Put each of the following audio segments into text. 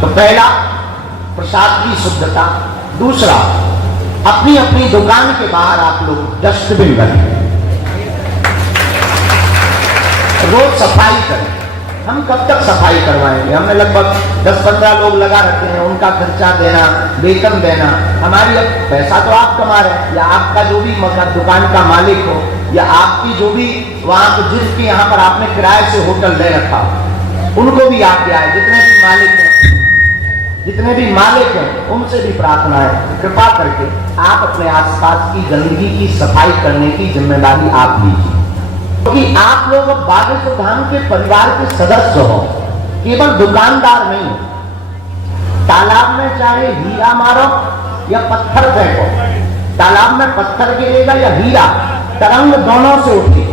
तो पहला प्रसाद की शुद्धता, दूसरा अपनी अपनी दुकान के बाहर आप लोग डस्टबिन रखें, रोज सफाई करें। हम कब तक सफाई करवाएंगे? हमने लगभग 10-15 लोग लगा रखे हैं, उनका खर्चा देना, वेतन देना, हमारी अब पैसा तो आप कमा रहे हैं, या आपका जो भी मकान दुकान का मालिक हो, या आपकी जो भी वहां पर जिसके यहाँ पर आपने किराए से होटल ले रखा हो, उनको भी आप आए, जितने भी मालिक हैं उनसे भी प्रार्थना है, कृपा करके आप अपने आसपास की गंदगी की सफाई करने की जिम्मेदारी आप लीजिए, क्योंकि आप लोग अब बागेश्वर धाम के परिवार के सदस्य हो, केवल दुकानदार नहीं हो। तालाब में चाहे हीरा मारो या पत्थर फेंको, तालाब में पत्थर गिरेगा या हीरा, तरंग दोनों से उठे।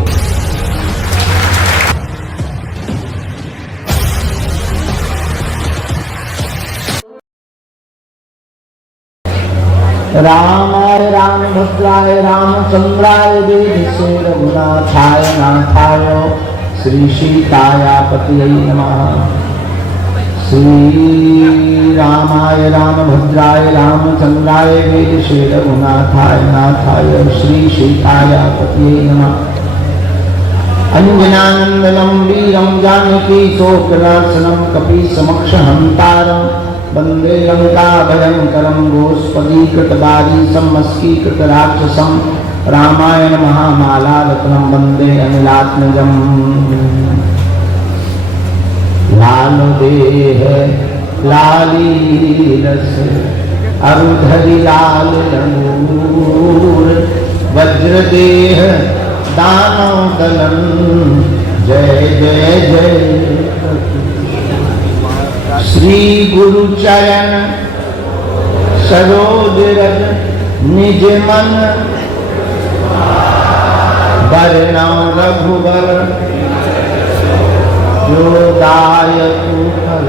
रामाय रामभद्राय रामचंद्राय वेदसे रघुनाथाय नाथाय श्री सीताया पतये नमः। श्री रामाय रामभद्राय रामचंद्राय वेदसे रघुनाथाय नाथाय श्री सीताया पतये नमः। अंजनानंदनं वीरं जानकी शोकनाशनं कपीसमक्षहन्तारं वंदे लंका भयंकरं गोष्पदीकृतबारीशं मस्कीकृतराक्षसं रामायण महामालारत्नं वंदे अनिलात्मजं। लाल देह लाली रस अरुधरि लाल रंगूर, वज्रदेह दानव दलन जय जय जय। श्री गुरु चरण सरोज रज निज मन, वरना रघुबर जो दायक फल।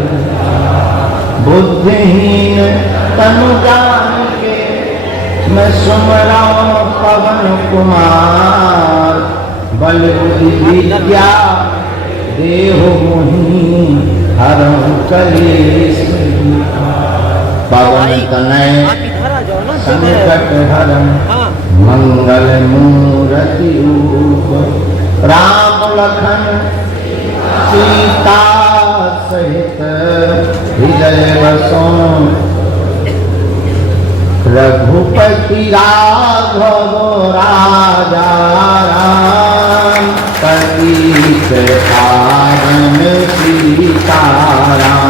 बुद्धिहीन तनु जानिके मैं सुमरऊं पवन कुमार, बल बुद्धि विद्या देहु मोहि हरं कलेश। पवन तनय संकट हरं मंगल मूर्ति रूप, राम लखन सीता सहित हृदय बसों। रघुपति राघव राजा राम, पतित पावन सीताराम।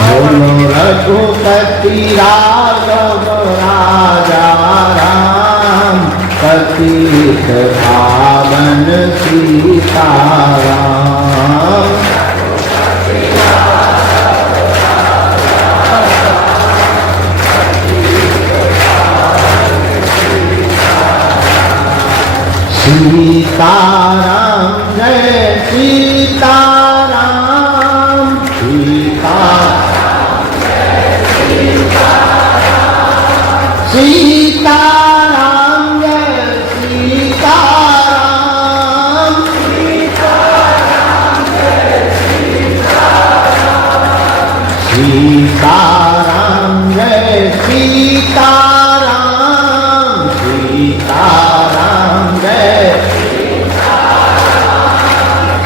बोलो रघुपति राघव राजा राम, पतित पावन सीताराम। सीताराम जय सीताराम, सीताराम जय सीताराम, सीताराम जय सीताराम, सीताराम जय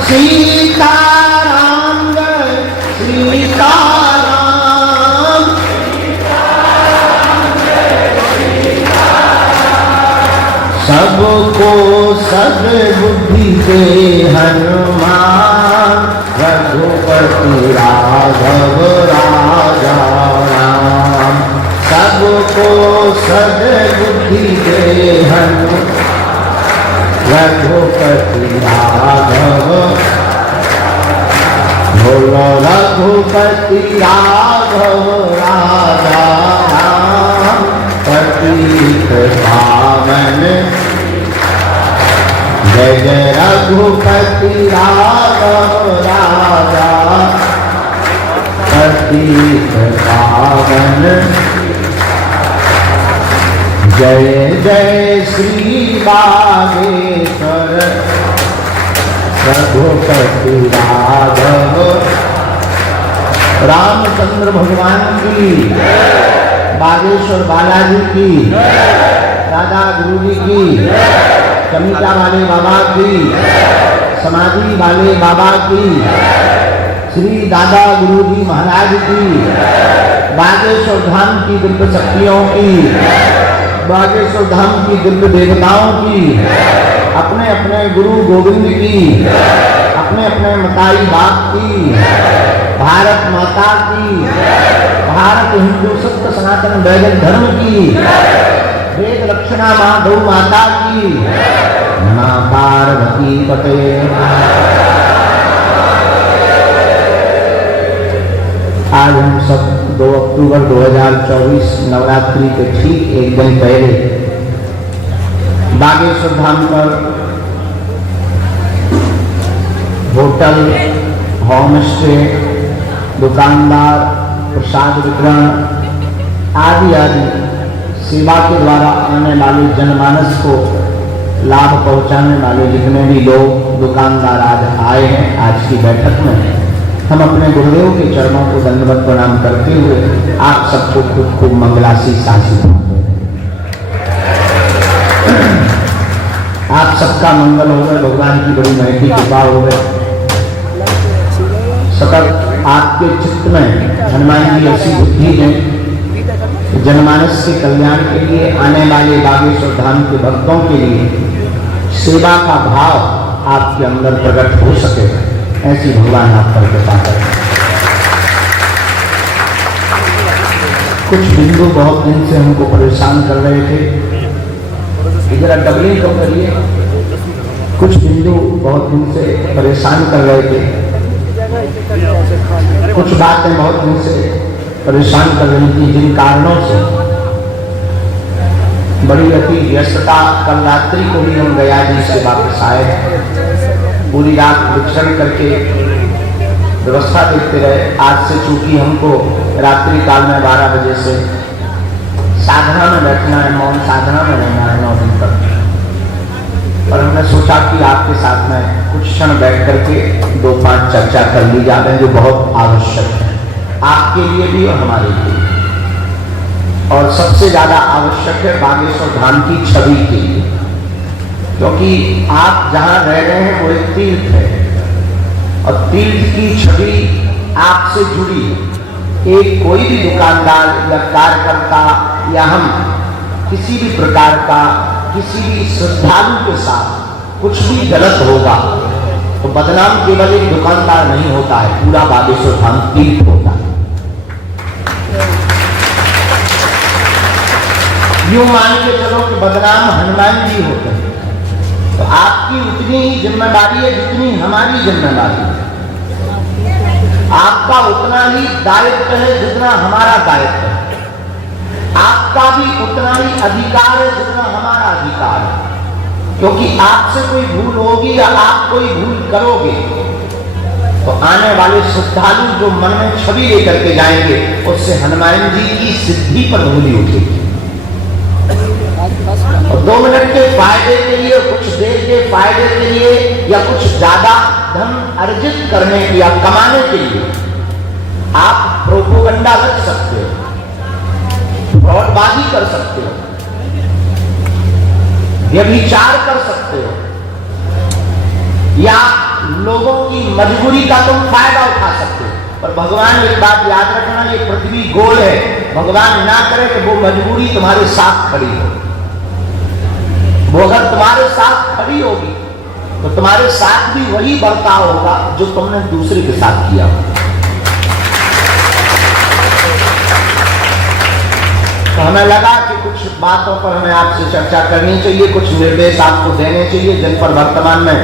सीताराम जय सीताराम। सबको सद्बुद्धि दे हनुमान, रघुपति राघव राजा राम। सबको सद्बुद्धि दे हनुमान, रघुपति राघव। बोलो रघुपति राघव राजा राम, पतित पावन। जय जय रघुपति राघव राजा, पतित पावन। जय जय श्री बागेश्वर रघुपति राघव रामचंद्र भगवान की, बागेश्वर बालाजी की, दादा गुरु जी की, कमिटा वाले बाबा की, समाधि वाले बाबा की, श्री दादा गुरु जी महाराज की, बागेश्वर धाम की दिव्य शक्तियों की, बागेश्वर धाम की दिव्य देवताओं की, अपने अपने गुरु गोविंद की, अपने अपने मताई बाप की, भारत माता की, भारत हिंदू सत्य सनातन वैदिक धर्म की, वेद लक्षणा माँ गौ माता की, माँ पार्वती पते। आज हम सब 2 अक्टूबर 2024 नवरात्रि के ठीक एक दिन पहले बागेश्वर धाम पर होटल, होम स्टे, दुकानदार, प्रसाद वितरण आदि आदि सेवा के द्वारा आने वाले जनमानस को लाभ पहुंचाने वाले जितने भी लोग दुकानदार आज आए हैं, आज की बैठक में हम अपने गुरुदेव के चरणों को दंडवत प्रणाम करते हुए आप सबको खूब खूब मंगलाशीष आशीर्वाद आप सबका मंगल हो गए, भगवान की बड़ी महती कृपा हो गए। सकल आपके चित्त में हनुमान जी ऐसी बुद्धि है, जनमानस के कल्याण के लिए, आने वाले बागेश्वर धाम के भक्तों के लिए सेवा का भाव आपके अंदर प्रकट हो सके, ऐसी भगवान आप पर कृपा करें। कुछ बिंदु बहुत दिन से हमको परेशान कर रहे थे, जरा डबलिंग कम करिए। कुछ बिंदु बहुत दिन से परेशान कर रहे थे, कुछ बातें बहुत दिन से परेशान कर रही थी, जिन कारणों से बड़ी अति व्यस्तता। कल रात्रि को भी हम गया जी से वापस आए, पूरी रात विचरण करके व्यवस्था देखते रहे। आज से चूंकि हमको रात्रि काल में 12 बजे से साधना में बैठना है, मौन साधना में रहना है 9 दिन तक, और हमने सोचा कि आपके साथ में कुछ क्षण बैठ करके 2-5 चर्चा कर ली जाए, जो बहुत आवश्यक है आपके लिए भी और हमारे लिए, और सबसे ज्यादा आवश्यक है बागेश्वर धाम की छवि के लिए, क्योंकि आप जहां रह रहे हैं वो एक तीर्थ है, और तीर्थ की छवि आपसे जुड़ी है। एक कोई भी दुकानदार या कार्यकर्ता या हम किसी भी प्रकार का किसी भी श्रद्धालु के साथ कुछ भी गलत होगा तो बदनाम केवल एक दुकानदार नहीं होता है, पूरा बागेश्वर धाम तीर्थ होता है। यूं मान के चलो कि बदनाम हनुमान जी होते हैं, तो आपकी उतनी ही जिम्मेदारी है जितनी हमारी जिम्मेदारी है, आपका उतना ही दायित्व है जितना हमारा दायित्व है, आपका भी उतना ही अधिकार है जितना हमारा अधिकार है, क्योंकि आपसे कोई भूल होगी या आप कोई भूल करोगे तो आने वाले श्रद्धालु जो मन में छवि लेकर के जाएंगे उससे हनुमान जी की सिद्धि पर उंगली उठेगी। और 2 मिनट के फायदे के लिए, कुछ देर के फायदे के लिए या कुछ ज्यादा धन अर्जित करने या कमाने के लिए आप प्रोपोगंडा रख सकते हो, फ्रॉडबाजी कर सकते हो, व्यभिचार कर सकते हो, या लोगों की मजबूरी का तुम फायदा उठा सकते हो। पर भगवान एक बात याद रखना, ये पृथ्वी गोल है, भगवान ना करे कि वो मजबूरी तुम्हारे साथ खड़ी हो। वो अगर तुम्हारे साथ खड़ी होगी तो तुम्हारे साथ भी वही बर्ताव होगा जो तुमने दूसरे के साथ किया। तो हमें लगा कि कुछ बातों पर हमें आपसे चर्चा करनी चाहिए, कुछ निर्देश आपको देने चाहिए जिन पर वर्तमान में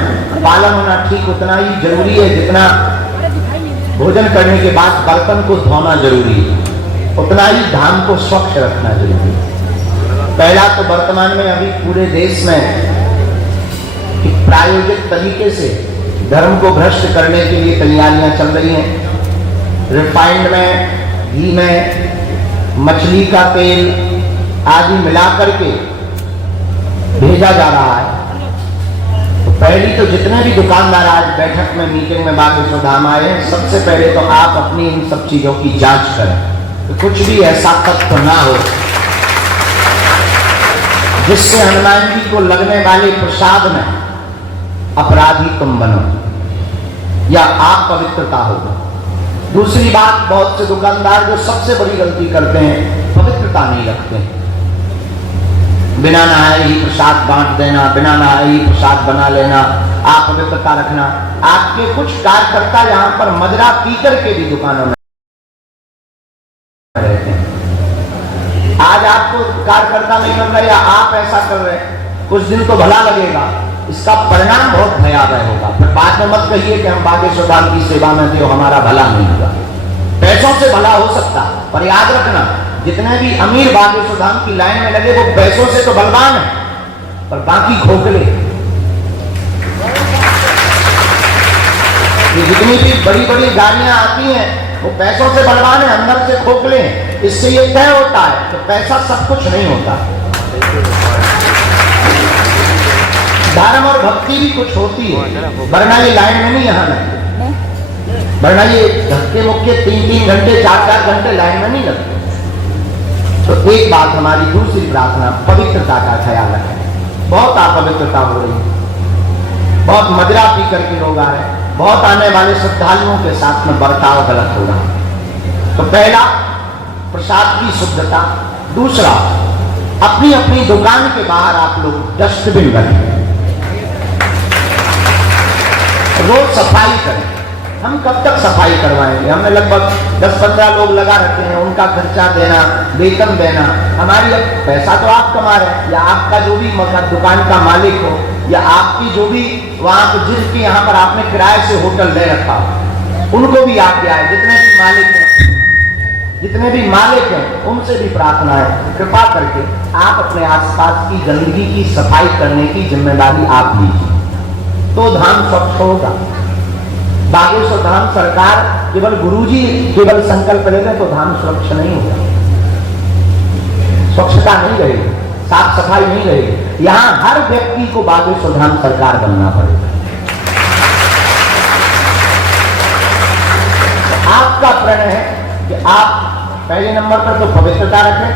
पालन होना ठीक उतना ही जरूरी है जितना भोजन करने के बाद बर्तन को धोना जरूरी है, उतना ही धाम को स्वच्छ रखना जरूरी है। पहला तो वर्तमान में अभी पूरे देश में प्रायोगिक तरीके से धर्म को भ्रष्ट करने के लिए तैयारियां चल रही हैं। रिफाइंड में, घी में, मछली का तेल, आदि मिला करके भेजा जा रहा है। तो पहली तो जितने भी दुकानदार आज बैठक में मीटिंग में बागेश्वर धाम आए हैं, सबसे पहले तो आप अपनी इन सब चीजों की जांच करें तो कुछ भी ऐसा तत्व ना हो जिससे हनुमान जी को लगने वाले प्रसाद में अपराधी तुम बनो या आप पवित्रता होगा। दूसरी बात, बहुत से दुकानदार जो सबसे बड़ी गलती करते हैं, पवित्रता नहीं रखते हैं। बिना नहाए ही प्रसाद बांट देना, बिना नहाए ही प्रसाद बना लेना, आप पवित्रता रखना। आपके कुछ कार्यकर्ता यहाँ पर मदरा पीकर के भी दुकानों में रहते हैं। आज आपको कार्यकर्ता नहीं मिल रहा या आप ऐसा कर रहे हैं, कुछ दिन तो भला लगेगा, इसका परिणाम बहुत भयावह होगा। फिर बाद में मत कहिए कि हम बागेश्वर धाम की सेवा में थे और हमारा भला नहीं हुआ। पैसों से भला हो सकता, पर याद रखना, जितने भी अमीर बागेश्वर धाम की लाइन में लगे वो पैसों से तो बलवान है, पर बाकी खोखले। ये जितनी भी बड़ी बड़ी गाड़ियां आती हैं वो पैसों से बलवान है, अंदर से खोखले हैं। इससे ये तय होता है कि पैसा सब कुछ नहीं होता, धर्म और भक्ति भी कुछ होती है, वरना ये लाइन में नहीं यहाँ लगते, वरना ये धक्के मुक्के 3-3 घंटे 4-4 घंटे लाइन में नहीं लगते। तो एक बात हमारी दूसरी प्रार्थना, पवित्रता का ख्याल रखें। बहुत अपवित्रता हो रही है, बहुत मदिरा पी करके लोग आ रहे हैं, बहुत आने वाले श्रद्धालुओं के साथ में बर्ताव गलत हो रहा है। तो पहला, प्रसाद की शुद्धता। दूसरा, अपनी अपनी दुकान के बाहर आप लोग डस्टबिन रखें, रोज सफाई करें। हम कब तक सफाई करवाएंगे? हमने लगभग 10-15 लोग लगा रखे हैं, उनका खर्चा देना, वेतन देना, हमारी पैसा तो आप कमा रहे हैं, या आपका जो भी दुकान का मालिक हो, या आपकी जो भी वहां पर जिसकी यहाँ पर आपने किराए से होटल ले रखा हो, उनको भी आप दिया है। जितने भी मालिक हैं उनसे भी प्रार्थना है, कृपा करके आप अपने आसपास की गंदगी की सफाई करने की जिम्मेदारी आप लीजिए, तो धाम स्वच्छ होगा। बागेश्वर धाम सरकार केवल गुरुजी केवल संकल्प ले तो धाम स्वच्छ नहीं होगा, स्वच्छता नहीं रहेगी, साफ सफाई नहीं रहेगी। यहाँ हर व्यक्ति को बागेश्वर धाम सरकार बनना पड़ेगा। आपका प्रण है कि आप पहले नंबर पर तो पवित्रता रखें,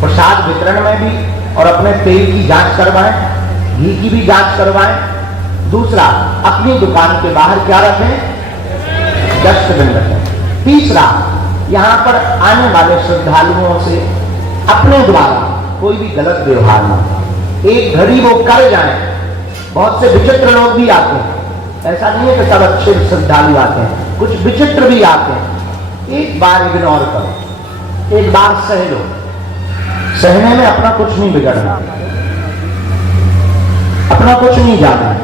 प्रसाद वितरण में भी, और अपने तेल की जांच करवाएं, घी की भी जांच करवाएं। दूसरा, अपनी दुकान के बाहर क्या रखें? डस्टबिन रखें। तीसरा, यहाँ पर आने वाले श्रद्धालुओं से अपने द्वारा कोई भी गलत व्यवहार ना हो। एक घड़ी वो कर जाए, बहुत से विचित्र लोग भी आते हैं, ऐसा नहीं है कि सब अच्छे श्रद्धालु आते हैं, कुछ विचित्र भी आते हैं। एक बार इग्नोर करो, एक बार सह लो, सहने में अपना कुछ नहीं बिगड़ना, अपना कुछ नहीं जाना।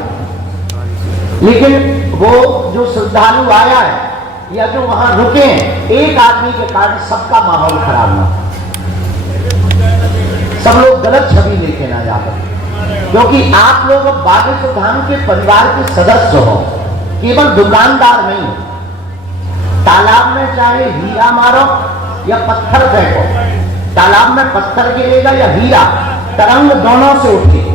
लेकिन वो जो श्रद्धालु आया है या जो वहां रुके हैं, एक आदमी के कारण सबका माहौल खराब ना, सब लोग गलत छवि लेके ना जाते, क्योंकि आप लोग बागेश्वर धाम के परिवार के सदस्य हो, केवल दुकानदार नहीं हो। तालाब में चाहे हीरा मारो या पत्थर फेंको, तालाब में पत्थर गिरेगा या हीरा, तरंग दोनों से उठेगी।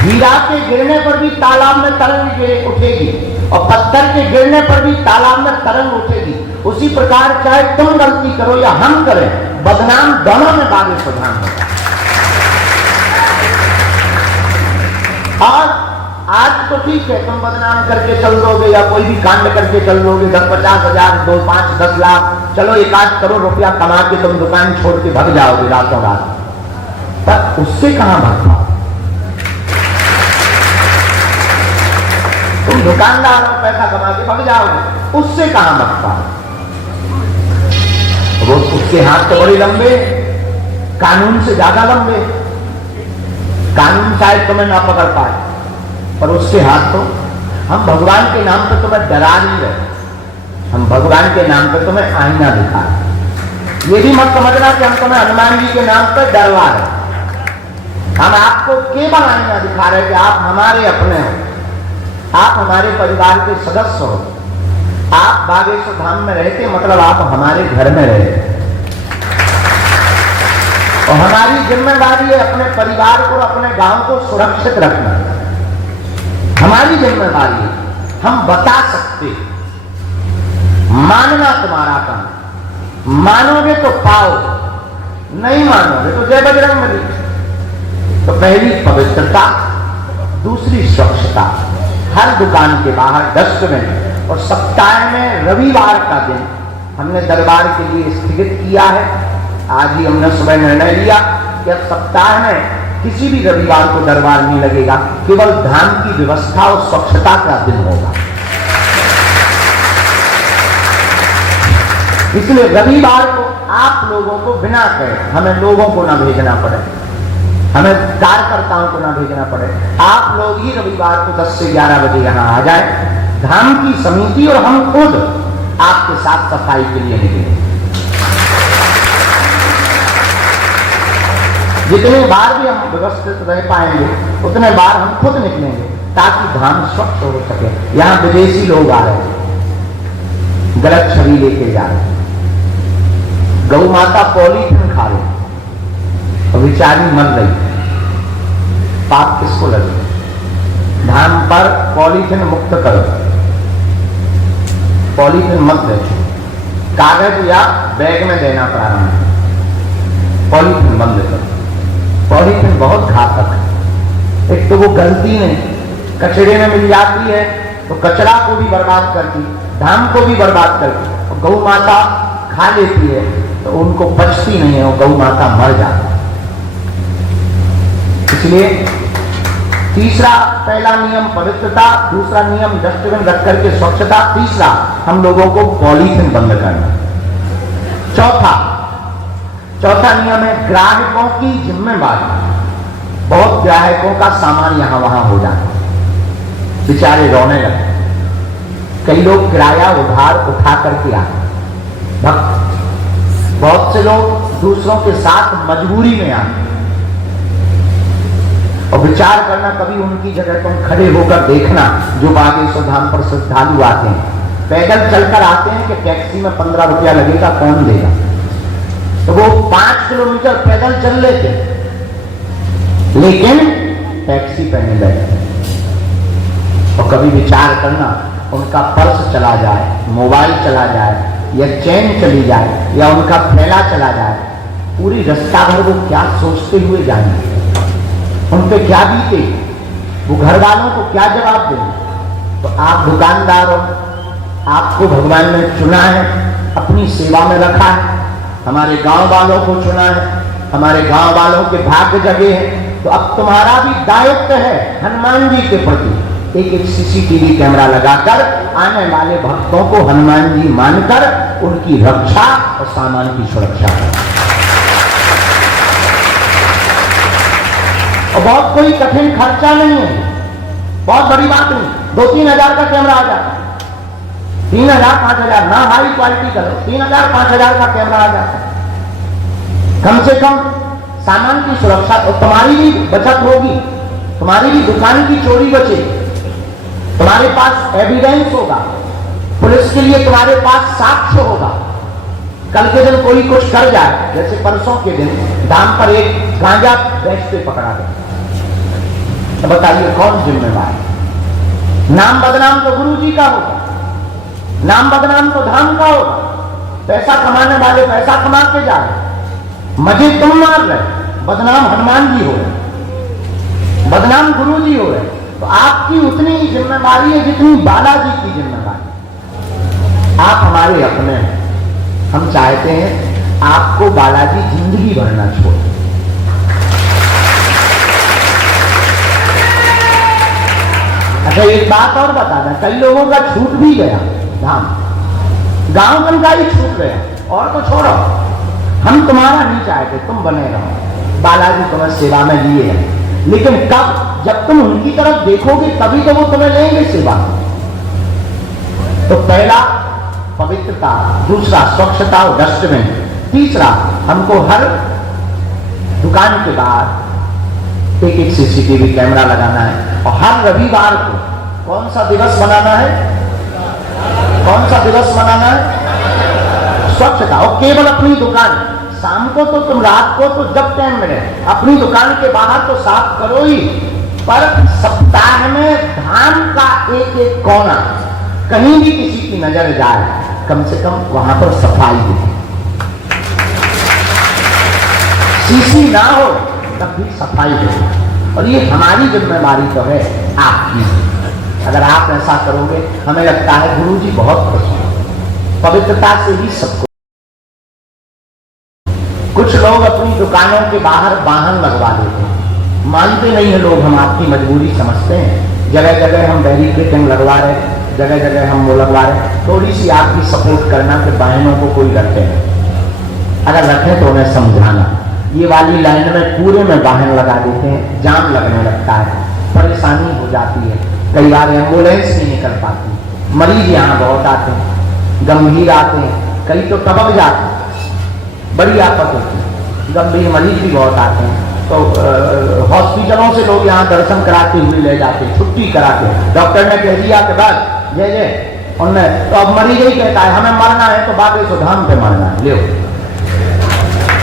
हीरा के गिरने पर भी तालाब में तरंग उठेगी और पत्थर के गिरने पर भी तालाब में तरंग उठेगी। उसी प्रकार चाहे तुम गलती करो या हम करें, बदनाम दोनों में बागेश्वर धाम होगा। और आज तो ठीक है, तुम बदनाम करके चल दोगे या कोई भी कांड करके चल दोगे, 10-50 हजार, 2-5-10 लाख, चलो 1-8 करोड़ रुपया कमा के तुम दुकान छोड़ के भाग जाओगे रातों रात, पर उससे कहां भाग पाओ? तुम दुकानदार हो, पैसा कमा के भाग जाओगे, उससे कहां भाग पाओ? वो उसके हाथ तो बड़े लंबे, कानून से ज्यादा लंबे, कानून शायद तुम्हें ना पकड़ पाए, पर उसके हाथ तो, हम भगवान के नाम पर तुम्हें डरा नहीं रहे, हम भगवान के नाम पर तुम्हें आईना दिखा रहे। ये भी मत समझना कि हम तुम्हें हनुमान जी के नाम पर डरवा रहे, हम आपको केवल आईना दिखा रहे कि आप हमारे अपने हो, आप हमारे परिवार के सदस्य हो, आप बागेश्वर धाम में रहते मतलब आप हमारे घर में रहते, और हमारी जिम्मेदारी है अपने परिवार को, अपने गांव को सुरक्षित रखना, हमारी जिम्मेदारी है। हम बता सकते, मानना तुम्हारा काम, मानोगे तो पाओ, नहीं मानोगे तो जय बजरंगबली। तो पहली पवित्रता, दूसरी स्वच्छता, हर दुकान के बाहर डस्टबिन, और सप्ताह में रविवार का दिन हमने दरबार के लिए स्थगित किया है। आज ही हमने सुबह निर्णय लिया कि अब सप्ताह में किसी भी रविवार को दरबार नहीं लगेगा, केवल धाम की व्यवस्था और स्वच्छता का दिन होगा। इसलिए रविवार को आप लोगों को बिना कहे, हमें लोगों को ना भेजना पड़े, हमें कार्यकर्ताओं को ना भेजना पड़े, आप लोग ही रविवार को 10 से 11 बजे यहां आ जाए। धाम की समिति और हम खुद आपके साथ सफाई के लिए निकलेंगे। जितने बार भी हम व्यवस्थित रह पाएंगे उतने बार हम खुद निकलेंगे, ताकि धाम स्वच्छ हो सके। यहां विदेशी लोग आ रहे हैं, गलत छवि लेके जा रहे हैं, गौ माता पॉलीथिन खा रही और बेचारी मर रही, पाप किसको लगे? धाम पर पॉलीथिन मुक्त करो, पॉलीथिन मत बेचो, कागज या बैग में देना प्रारंभ, पॉलीथिन बंद करो। पॉलीथिन बहुत घातक है। एक तो वो गलती नहीं, कचरे में मिल जाती है तो कचरा को भी बर्बाद करती, धाम को भी बर्बाद करती, और गौ माता खा लेती है तो उनको बचती नहीं है, वो गौ माता मर जाती। इसलिए तीसरा, पहला नियम पवित्रता, दूसरा नियम डस्टबिन रख करके स्वच्छता, तीसरा हम लोगों को पॉलीथिन बंद करना। चौथा नियम है ग्राहकों की जिम्मेवारी। बहुत ग्राहकों का सामान यहां वहां हो जाता, बेचारे रोने लगे। कई लोग किराया उधार उठा करके आते, बहुत से लोग दूसरों के साथ मजबूरी में आते, और विचार करना कभी उनकी जगह तुम खड़े होकर देखना, जो बागेश्वर धाम पर श्रद्धालु आते हैं, पैदल चलकर आते हैं कि टैक्सी में 15 रुपया लगेगा, कौन देगा? तो वो 5 किलोमीटर पैदल चल लेते, लेकिन टैक्सी पे नहीं बैठते। और कभी विचार करना, उनका पर्स चला जाए, मोबाइल चला जाए, या चेन चली जाए, या उनका थैला चला जाए, पूरी रास्ता भर वो क्या सोचते हुए जाएंगे, उन पे क्या बीते, वो घर वालों को क्या जवाब देंगे? तो आप दुकानदार हो, आपको भगवान ने चुना है, अपनी सेवा में रखा है, हमारे गांव वालों को चुना है, हमारे गांव वालों के भाग्य जगे हैं, तो अब तुम्हारा भी दायित्व है हनुमान जी के प्रति एक सीसीटीवी कैमरा लगाकर आने वाले भक्तों को हनुमान जी मानकर उनकी रक्षा और सामान की सुरक्षा करना। और बहुत कोई कठिन खर्चा नहीं है, बहुत बड़ी बात नहीं, 2-3 हजार का कैमरा आ जाता है, 3,000-5,000 ना हाई क्वालिटी करो, 3,000-5,000 का कैमरा आ जाता है। कम से कम सामान की सुरक्षा, और तुम्हारी भी बचत होगी, तुम्हारी भी दुकान की चोरी बचे, तुम्हारे पास एविडेंस होगा, पुलिस के लिए तुम्हारे पास साक्ष्य होगा। कल के दिन कोई कुछ कर जाए, जैसे परसों के दिन दाम पर एक गांजा बेच पे पकड़ा गया, तो बताइए कौन जिम्मेवार? नाम बदनाम तो गुरु जी का होगा, नाम बदनाम तो धाम का होगा। पैसा कमाने वाले पैसा कमा के जा रहे, मजे तुम मार रहे, बदनाम हनुमान जी हो रहे, बदनाम गुरु जी हो रहे। तो आपकी उतनी ही जिम्मेवारी है जितनी बालाजी की जिम्मेवारी। आप हमारे अपने हैं, हम चाहते हैं आपको बालाजी जिंदगी भर ना छोड़े। अच्छा, एक बात और बता दें, कई लोगों का छूट भी गया धाम, गांव बन का ही छूट गया, और तो छोड़ो, हम तुम्हारा नहीं चाहते, तुम बने रहो, बालाजी तुम्हें सेवा में लिए हैं, लेकिन कब? जब तुम उनकी तरफ देखोगे तभी तो वो तुम्हें लेंगे सेवा। तो पहला पवित्रता, दूसरा स्वच्छता और डस्टबिन, तीसरा हमको हर दुकान के बाहर एक सीसीटीवी कैमरा लगाना है, और हर रविवार को कौन सा दिवस बनाना है? कौन सा दिवस मनाना है? स्वच्छता। और केवल अपनी दुकान, शाम को तो तुम, रात को तो जब टाइम मिले अपनी दुकान के बाहर तो साफ करो ही, पर सप्ताह में धाम का एक एक कोना कहीं भी किसी की नजर जाए, कम से कम वहां पर सफाई हो। सीसी ना हो तब भी सफाई हो। और ये हमारी जिम्मेदारी तो है, आपकी। अगर आप ऐसा करोगे, हमें लगता है गुरु जी बहुत खुश हैं। पवित्रता से ही सबको। कुछ लोग अपनी दुकानों के बाहर वाहन लगवा देते हैं, मानते नहीं है लोग, हम आपकी मजबूरी समझते हैं। जगह जगह हम बैरिकेडिंग लगवा रहे, जगह जगह हम वो लगवा रहे। थोड़ी सी आपकी सपोर्ट करना कि वाहनों को कोई रखे हैं, अगर रखें तो उन्हें समझाना। ये वाली लाइन में पूरे में वाहन लगा देते हैं, जाम लगने लगता है, परेशानी हो जाती है। कई बार एम्बुलेंस नहीं निकल पाती, मरीज यहाँ बहुत आते हैं, गंभीर आते हैं, कई तो टपक जाते हैं, बड़ी आफत होती है। गंभीर मरीज भी बहुत आते हैं, तो हॉस्पिटलों से लोग यहाँ दर्शन कराते हुए ले जाते, छुट्टी कराते। डॉक्टर ने कह दिया कि बस जय जय, उनमें तो अब मरीज ही कहता है हमें मरना है तो बागेश्वर धाम पे मरना है, ले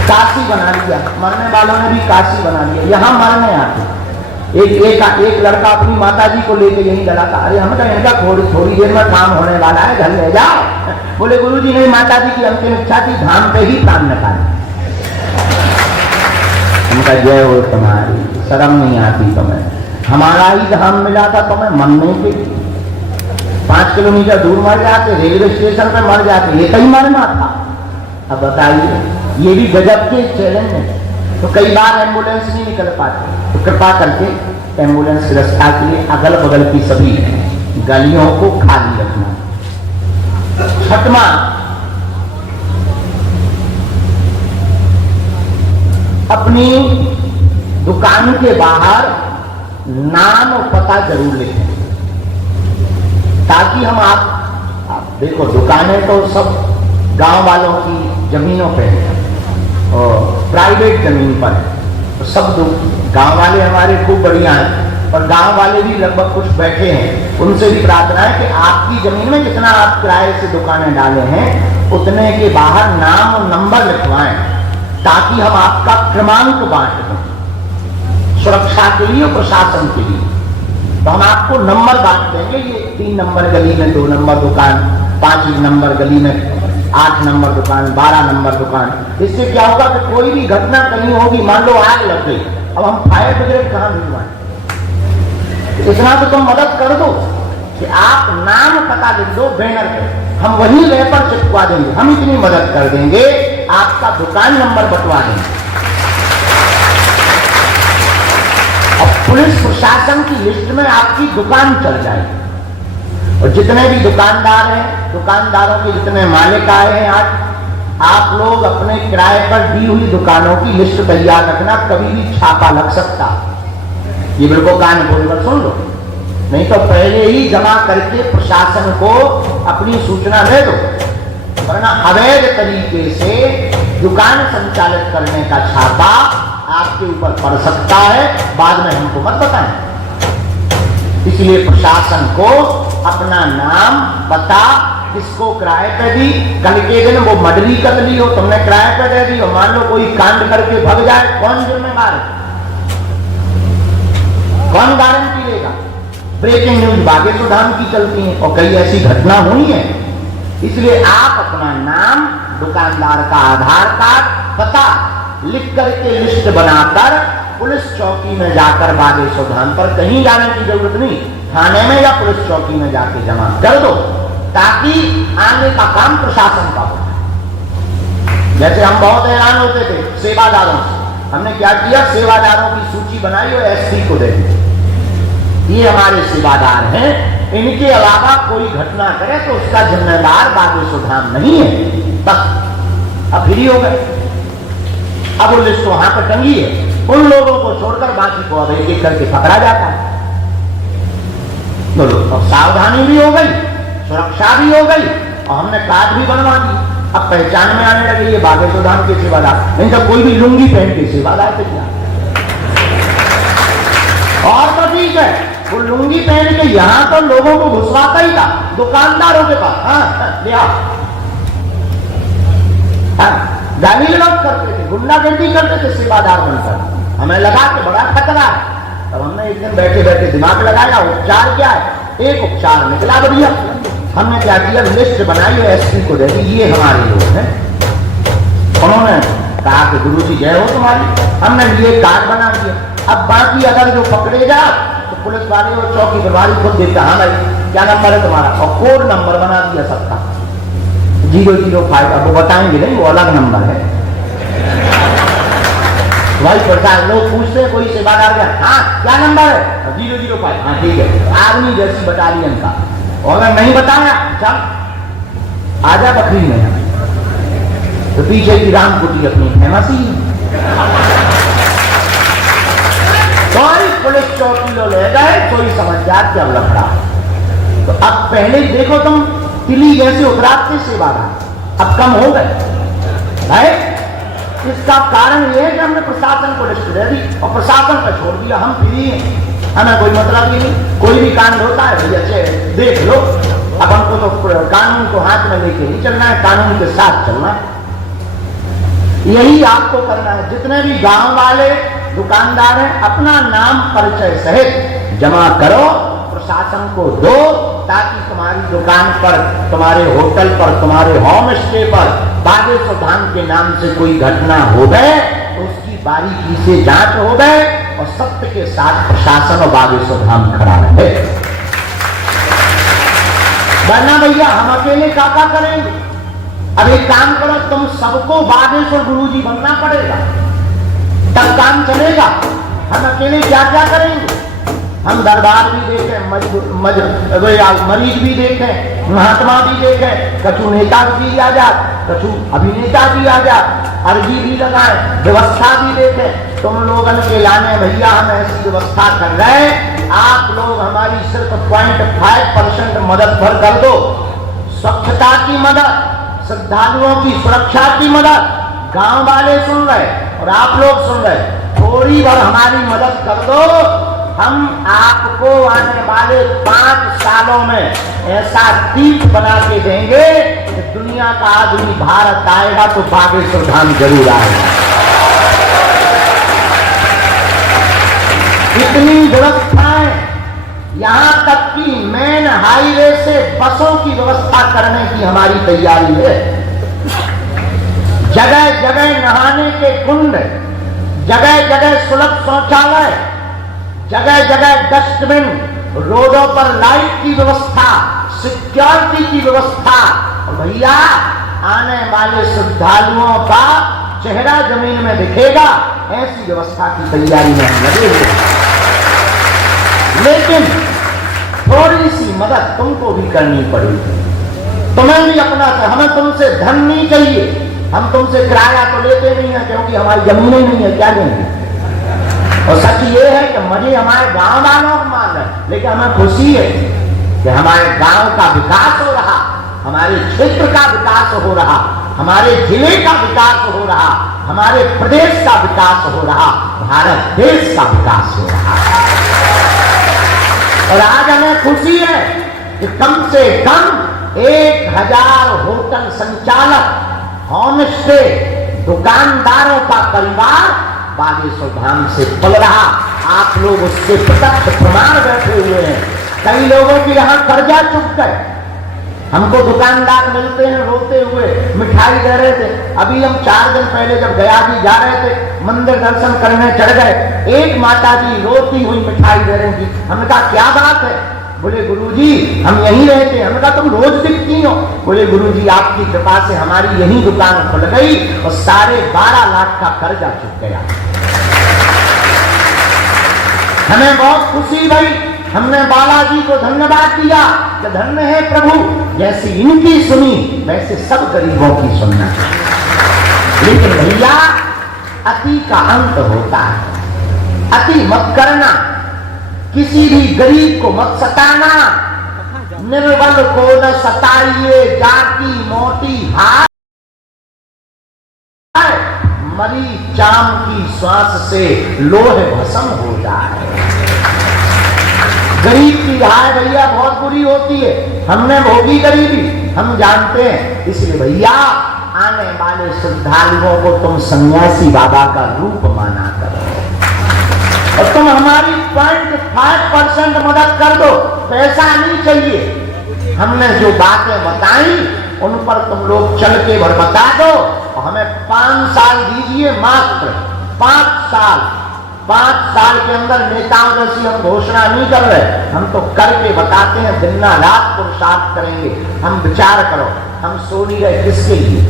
काशी बना लिया, मरने वालों ने भी काशी बना लिया। यहाँ मरने आते। एक लड़का अपनी माता जी को लेके यही लड़ा था, अरे हम कहें इनका थोड़ी देर में काम होने वाला है, घर ले जाओ। बोले गुरु जी नहीं, माता जी की अंतिम इच्छा थी धाम पे ही प्राण निकाले। उनका जय हो तुम्हारी, शर्म नहीं आती तुम्हें, हमारा ही धाम मिला था तुम्हें मरने के लिए। 5 किलोमीटर दूर मर जाते, रेलवे स्टेशन पे मर जाते, ये कहीं मरना था। अब बताइए, ये भी गजब के चैलेंज है। तो कई बार एम्बुलेंस नहीं निकल पाती, तो कृपा करके एम्बुलेंस व्यवस्था के लिए अगल बगल की सभी गलियों को खाली रखना। छठवां, अपनी दुकान के बाहर नाम और पता जरूर लिखें, ताकि हम आप देखो, दुकानें तो सब गांव वालों की जमीनों पे है और प्राइवेट जमीन पर है, तो सब गांव वाले हमारे खूब बढ़िया हैं, और गांव वाले भी लगभग कुछ बैठे हैं। उनसे भी प्रार्थना है कि आपकी जमीन में जितना आप किराए से दुकानें डाले हैं, उतने के बाहर नाम और नंबर लिखवाएं, ताकि हम आपका क्रमांक बांट दें, सुरक्षा के लिए और प्रशासन के लिए। तो हम आपको नंबर बांट देंगे, ये 3 नंबर गली में 2 नंबर दुकान, 5 नंबर गली में 8 नंबर दुकान, 12 नंबर दुकान। इससे क्या होगा कि कोई भी घटना कहीं होगी, मान लो आग लग गई, अब हम फायर ब्रिगेड कहां भिजवाएं? इतना तो तुम मदद कर दो कि आप नाम पता लिख दो बैनर पे, हम वही रैपर चिपका देंगे, हम इतनी मदद कर देंगे, आपका दुकान नंबर बंटवा देंगे। और पुलिस प्रशासन की लिस्ट में आपकी दुकान चल जाएगी। और जितने भी दुकानदार हैं, दुकानदारों के जितने मालिक आए हैं आज, आप लोग अपने किराए पर दी हुई दुकानों की लिस्ट तैयार रखना, कभी भी छापा लग सकता। ये बिल्कुल कान खोलकर सुन लो, नहीं तो पहले ही जमा करके प्रशासन को अपनी सूचना दे दो, वरना अवैध तरीके से दुकान संचालित करने का छापा आपके ऊपर पड़ सकता है, बाद में हमको मत बताएं। इसलिए प्रशासन को अपना नाम पता, किसको किराए पे दी, कल के दिन वो मडरी कतली हो, तुमने किराए पे दे दी, और मान लो कोई कांड करके भग जाए, कौन जिम्मेदार है? कौन गारंटी लेगा? ब्रेकिंग न्यूज बागेश्वर धाम की चलती है और कई ऐसी घटना हुई है। इसलिए आप अपना नाम, दुकानदार का आधार कार्ड, पता लिख करके लिस्ट बनाकर पुलिस चौकी में जाकर बागेश्वर धाम पर, कहीं जाने की जरूरत नहीं, थाने में या पुलिस चौकी में जाके जमा कर दो, ताकि आने का काम प्रशासन का हो। जैसे हम बहुत हैरान होते थे सेवादारों से, हमने क्या किया, सेवादारों की सूची बनाई और एसपी को दे दी, ये हमारे सेवादार हैं, इनके अलावा कोई घटना करे तो उसका जिम्मेदार बागेश्वर धाम नहीं है, बस। अब फ्री हो गए, अब वो लिस्ट वहां पर टंगी है, उन लोगों को छोड़कर बाकी को अब एक करके पकड़ा जाता है। बोलो, अब सावधानी भी हो गई, सुरक्षा भी हो गई, और हमने कार्ड भी बनवा दी। अब पहचान में आने लगे ये बागेश्वर धाम के सेवादार, नहीं तो कोई भी लुंगी पहन के सेवादार पे किया। और तो ठीक है, वो लुंगी पहन के यहां तो लोगों को घुसवाता ही था, दुकानदारों के पास। हाँ ले आओ, गाली गलौज करते थे, गुंडागर्दी करते थे सेवादार बनकर। हमें लगा कि बड़ा खतरा है। तब हमने एक दिन बैठे बैठे दिमाग लगाया, उपचार क्या है? एक उपचार निकला बढ़िया। हमने क्या किया, लिस्ट बनाई है, एसपी को दे दी, ये हमारे लोग हैं। उन्होंने कहा कि गुरुजी जय हो तुम्हारी। हमने लिए कार्ड बना दिया। अब बाकी अगर जो पकड़े जा तो पुलिस वाले और चौकी प्रभारी खुद देखता, हाँ भाई क्या नंबर है तुम्हारा, और कोड नंबर बना दिया सबका 005। अब वो बताएंगे नहीं, वो अलग नंबर है भाई। प्रचार लोग पूछते हैं, कोई सेवादार का हाँ क्या नंबर है, 005। हाँ ठीक है, आर्मी जैसी बटालियन का। और अगर नहीं बताया चल आजा बकरी में, तो पीछे की राम कुटी अपनी फेमस ही कोई पुलिस चौकी लो ले गए, कोई समझदार क्या लफड़ा। तो अब पहले देखो तुम तिली जैसे उतराते सेवादार, अब कम हो गए भाई। इसका कारण यह है कि हमने प्रशासन को लिस्ट दे दी और प्रशासन पर छोड़ दिया, हम फ्री हैं, हमें कोई मतलब ही नहीं। कोई भी कांड होता है भैया अच्छे देख लो, अब हमको तो कानून को हाथ में लेके नहीं चलना है, कानून के साथ चलना है। यही आपको करना है। जितने भी गांव वाले दुकानदार हैं, अपना नाम परिचय सहित जमा करो, प्रशासन को दो, ताकि तुम्हारी दुकान पर, तुम्हारे होटल पर, तुम्हारे होम स्टे पर बागेश्वर धाम के नाम से कोई घटना हो गए तो उसकी बारीकी से जांच हो गए और सत्य के साथ प्रशासन और बागेश्वर धाम खड़ा रहे। वरना भैया हम अकेले क्या करेंगे। अब एक काम करो, तुम सबको बागेश्वर गुरुजी बनना पड़ेगा, तब काम चलेगा। हम अकेले क्या क्या करेंगे। हम दरबार भी देखें, मरीज भी देखें, महात्मा भी देखें, कछु नेता भी आ जा, कछु अभिनेता भी आ जा, अर्जी भी लगाए, व्यवस्था भी देखें। तुम लोगन के लाने भैया हम ऐसी व्यवस्था कर रहे, आप लोग हमारी सिर्फ 0.5% मदद भर कर दो। स्वच्छता की मदद, श्रद्धालुओं की सुरक्षा की मदद, गांव वाले सुन रहे और आप लोग सुन रहे, थोड़ी बार हमारी मदद कर दो। हम आपको आने वाले 5 सालों में ऐसा द्वीप बना के देंगे कि दुनिया का आदमी भारत आएगा तो बागेश्वर धाम जरूर आएगा। इतनी व्यवस्थाएं, यहां तक कि मेन हाईवे से बसों की व्यवस्था करने की हमारी तैयारी है। जगह जगह नहाने के कुंड, जगह जगह सुलभ शौचालय, जगह जगह डस्टबिन, रोडों पर लाइट की व्यवस्था, सिक्योरिटी की व्यवस्था। और भैया आने वाले श्रद्धालुओं का चेहरा जमीन में दिखेगा, ऐसी व्यवस्था की तैयारी में लगे हुए। लेकिन थोड़ी सी मदद तुमको भी करनी पड़ेगी। तुम्हें भी अपना, हमें तुमसे धन नहीं चाहिए, हम तुमसे किराया तो लेते नहीं है, क्योंकि हमारी जमीन ही नहीं है, क्या लेंगे। और सच ये है कि मजे हमारे गांव वालों को मान रहे, लेकिन हमें खुशी है कि हमारे गांव का विकास हो रहा, हमारे क्षेत्र का विकास हो रहा, हमारे जिले का विकास हो रहा, हमारे प्रदेश का विकास हो रहा, भारत देश का विकास हो रहा। और आज हमें खुशी है कि कम से कम 1000 होटल संचालक, होम स्टे, दुकानदारों का परिवार बागेश्वर धाम से पल रहा। आप लोग उसके प्रत्यक्ष प्रमाण बैठे हुए हैं। कई लोगों के यहाँ कर्जा चुक गए, हमको दुकानदार मिलते हैं रोते हुए, मिठाई दे रहे थे। अभी हम 4 दिन पहले जब गया जी जा रहे थे, मंदिर दर्शन करने चढ़ गए, एक माता जी रोती हुई मिठाई दे रही थी। हमने कहा क्या बात है, बोले गुरुजी हम यहीं रहते हैं। हमने कहा तुम रोज दिखती हो, बोले गुरुजी आपकी कृपा से हमारी यही दुकान खुल गई और 12.5 लाख का कर्जा चुक गया। हमें बहुत खुशी भई, हमने बालाजी को धन्यवाद दिया कि धन्य है प्रभु, जैसी इनकी सुनी वैसे सब गरीबों की सुनना। लेकिन भैया अति का अंत होता है, अति मत करना, किसी भी गरीब को मत सताना, निर्बल को न सताइए, जाति मोटी हाथ, मरी चाम की श्वास से लोहे भस्म हो जाए। गरीब की हाय भैया बहुत बुरी होती है, हमने भोगी गरीबी, हम जानते हैं। इसलिए भैया आने वाले श्रद्धालुओं को तुम सन्यासी बाबा का रूप माना करो और तुम हमारी 0.5% मदद कर दो, पैसा नहीं चाहिए। हमने जो बातें बताई उन पर तुम लोग चल के भर बता दो और हमें 5 साल दीजिए, मात्र 5 साल। 5 साल के अंदर नेताओं जैसी हम घोषणा नहीं कर रहे, हम तो करके बताते हैं, दिन रात पुरुषार्थ करेंगे। हम विचार करो, हम सो नहीं रहे किसके लिए?